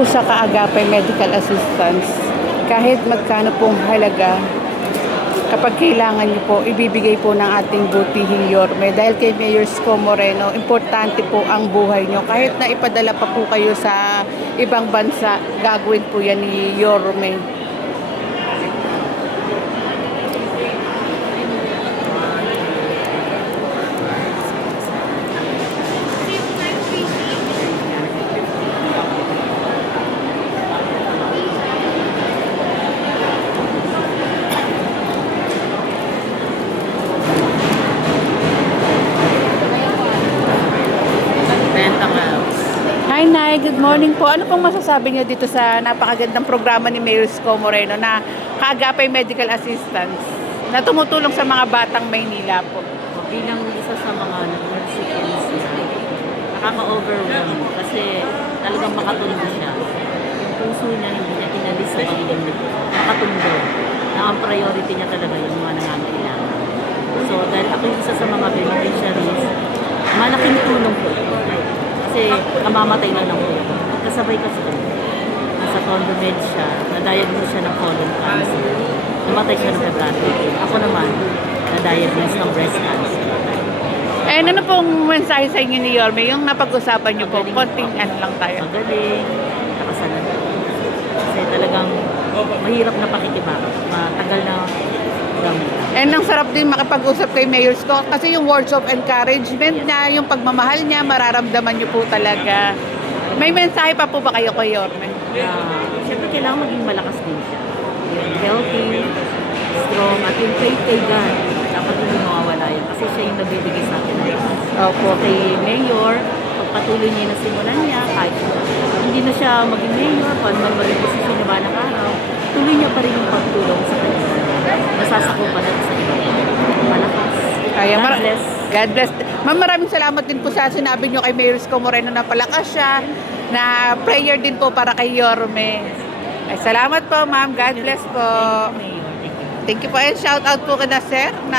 po sa Kaagapay Medical Assistance, kahit magkano pong halaga, kapag kailangan niyo po, ibibigay po ng ating butihing Yorme. Dahil kay Mayor Isko Moreno, importante po ang buhay niyo. Kahit na ipadala pa po kayo sa ibang bansa, gagawin po yan ni Yorme. Hi Nay, good morning po. Ano pong masasabi niyo dito sa napakagandang programa ni Mayor Isko Moreno na Kaagapay Medical Assistance na tumutulong sa mga batang Maynila po? Bilang isa sa mga nag-recipients niya, nakaka-overwhelm kasi talagang makatundo siya. Yung puso niya, hindi niya tinalis sa pagiging makatundo na ang priority niya talaga yung mga nangangailangan. So, dahil ako yung isa sa mga beneficiaries, malaking tulong po. Kasi kamamatay na lang po. Kasabay kasi ko. Nasa Condomed siya, na-diagnose siya ng colon cancer. Namatay siya ng February. Ako naman, na-diagnose ng breast cancer. Eh, ano pong mensahe sa inyo ni Yorme? Yung napag-usapan niyo po, konting ano lang tayo. Magaling, nakasanad. Kasi talagang mahirap na pakikibaka. Matagal na gamit. And ang sarap din makipag-usap kay Mayor Isko kasi yung words of encouragement niya, yung pagmamahal niya, mararamdaman niyo po talaga. May mensahe pa po ba kayo kay Yorme? Siyempre kailangan maging malakas din siya. Yung healthy, strong, at yung faith kay God. Dapat hindi mawawala yan kasi siya yung nabibigay sa akin. Opo. Kay Mayor, pagpatuloy niya yung nasimulan niya, kahit hindi na siya maging Mayor, paano man maging posisyon niya ba ng araw, tuloy niya pa rin yung pagtulong sa kanya. Nasasakupan natin sa iba. Malakas. Kaya, God bless. God bless. Ma'am, maraming salamat din po sa sinabi niyo kay Mayor Isko Moreno na palakas siya, na prayer din po para kay Yorme. Ay, salamat po, ma'am. God bless po. Mayor. Thank you po. And shout out po kina sir na